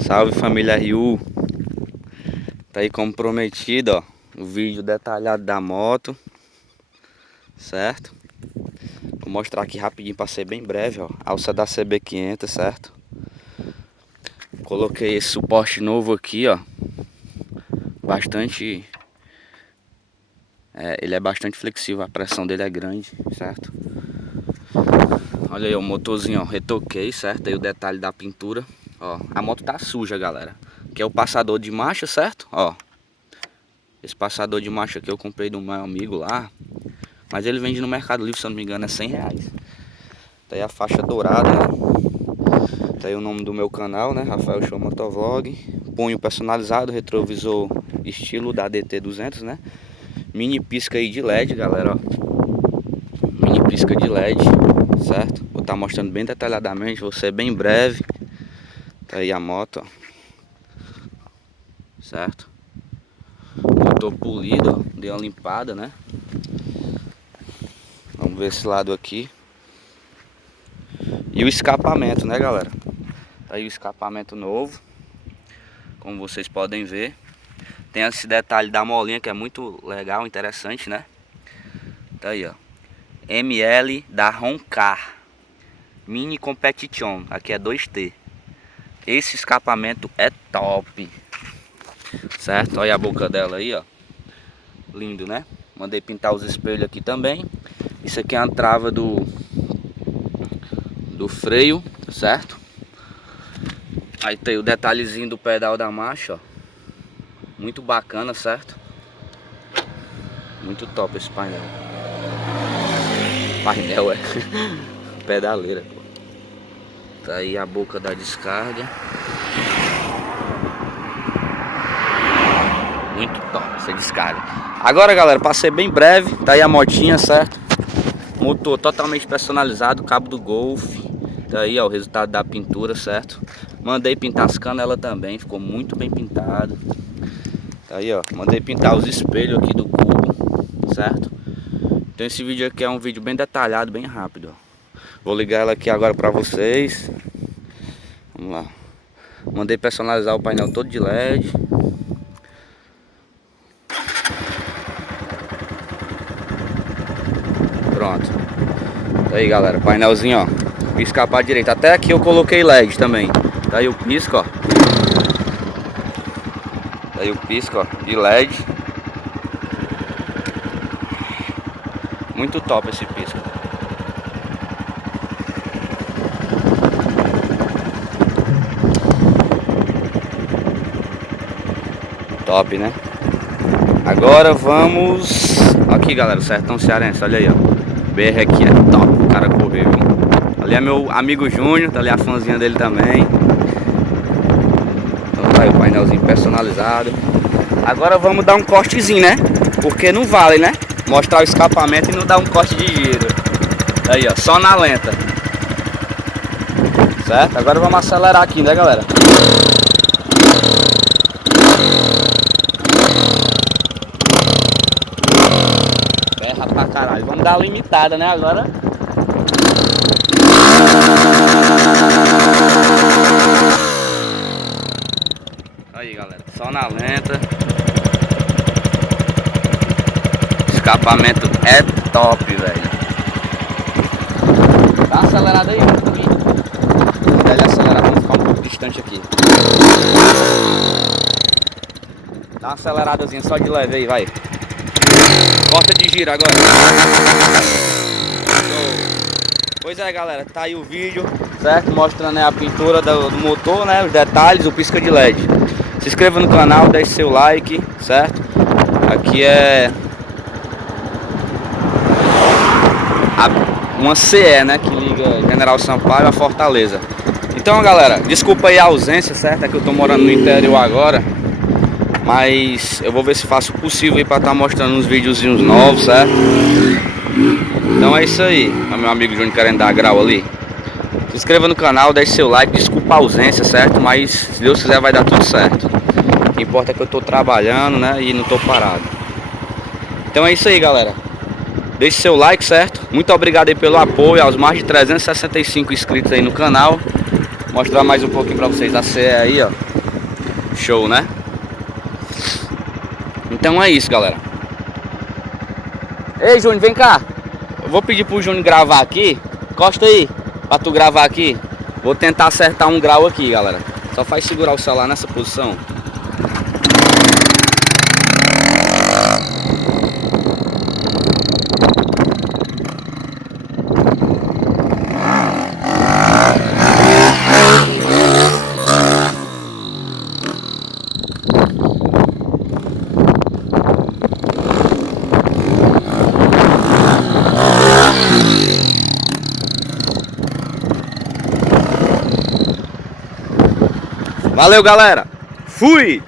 Salve família RU. Tá aí como prometido, ó, o vídeo detalhado da moto, certo? Vou mostrar aqui rapidinho para ser bem breve, ó. Alça da CB500, certo? Coloquei esse suporte novo aqui, ó. Bastante... ele é bastante flexível, a pressão dele é grande, certo? Olha aí o motorzinho, ó, retoquei, certo? Aí o detalhe da pintura, ó. A moto tá suja, galera. Que é o passador de marcha, certo? Ó. Esse passador de marcha aqui eu comprei do meu amigo lá. Mas ele vende no Mercado Livre, se eu não me engano, é R$100. Tá aí a faixa dourada, né? Tá aí o nome do meu canal, né? Rafael Show Motovlog. Punho personalizado, retrovisor estilo da DT200, né? Mini pisca aí de LED, galera, ó. Mini pisca de LED, certo? Vou estar mostrando bem detalhadamente, vou ser bem breve. Tá aí a moto, ó. Certo? Motor polido, ó. Dei uma limpada, né? Vamos ver esse lado aqui. E o escapamento, né, galera? Tá aí o escapamento novo, como vocês podem ver. Tem esse detalhe da molinha que é muito legal, interessante, né? Tá aí, ó. ML da Roncar Mini Competition. Aqui é 2T. Esse escapamento é top, certo? Olha a boca dela aí, ó. Lindo, né? Mandei pintar os espelhos aqui também. Isso aqui é a trava do freio, certo? Aí tem o detalhezinho do pedal da marcha, ó. Muito bacana, certo? Muito top esse painel. Painel é pedaleira, pô. Tá aí a boca da descarga. Muito top essa descarga. Agora, galera, para ser bem breve, tá aí a motinha, certo? Motor totalmente personalizado, cabo do Golf. Tá aí, ó, o resultado da pintura, certo? Mandei pintar as canelas também, ficou muito bem pintado. Tá aí, ó, mandei pintar os espelhos aqui do cubo, certo? Então esse vídeo aqui é um vídeo bem detalhado, bem rápido, ó. Vou ligar ela aqui agora pra vocês. Vamos lá. Mandei personalizar o painel todo de LED. Pronto. Tá aí, galera, painelzinho, ó. Piscar pra direita. Até aqui eu coloquei LED também. Tá aí o pisco, ó. Tá aí o pisco, ó, de LED. Muito top esse pisco. Top, né? Agora vamos... Aqui, galera, o Sertão Cearense, olha aí, ó. BR aqui é top, o cara correu. Ali é meu amigo Júnior, tá ali a fãzinha dele também. Então tá aí o painelzinho personalizado. Agora vamos dar um cortezinho, né? Porque não vale, né? Mostrar o escapamento e não dar um corte de giro. Aí, ó, só na lenta. Certo? Agora vamos acelerar aqui, né, galera? Berra pra caralho. Vamos dar uma limitada, né, agora? Aí, galera, só na lenta. Escapamento é top, velho. Dá uma acelerada aí, vamos dar ele acelerar, vamos ficar um pouco distante aqui. Dá uma aceleradazinha só de leve aí, vai. Corta de giro agora. Pois é, galera, tá aí o vídeo, certo? Mostrando, né, a pintura do motor, né, os detalhes, o pisca de LED. Se inscreva no canal, deixe seu like, certo? Aqui é uma CE, né, que liga General Sampaio a Fortaleza. Então, galera, desculpa aí a ausência, certo? É que eu tô morando no interior agora. Mas eu vou ver se faço o possível aí pra estar mostrando uns videozinhos novos, certo? Então é isso aí. É meu amigo Júnior querendo dar grau ali. Se inscreva no canal, deixe seu like. Desculpa a ausência, certo? Mas se Deus quiser vai dar tudo certo. O que importa é que eu tô trabalhando, né? E não tô parado. Então é isso aí, galera. Deixe seu like, certo? Muito obrigado aí pelo apoio aos mais de 365 inscritos aí no canal. Mostrar mais um pouquinho pra vocês a CE aí, ó. Show, né? Então é isso, galera. Ei, Júnior, vem cá. Eu vou pedir pro Júnior gravar aqui. Encosta aí, pra tu gravar aqui. Vou tentar acertar um grau aqui, galera. Só faz segurar o celular nessa posição. Valeu, galera. Fui!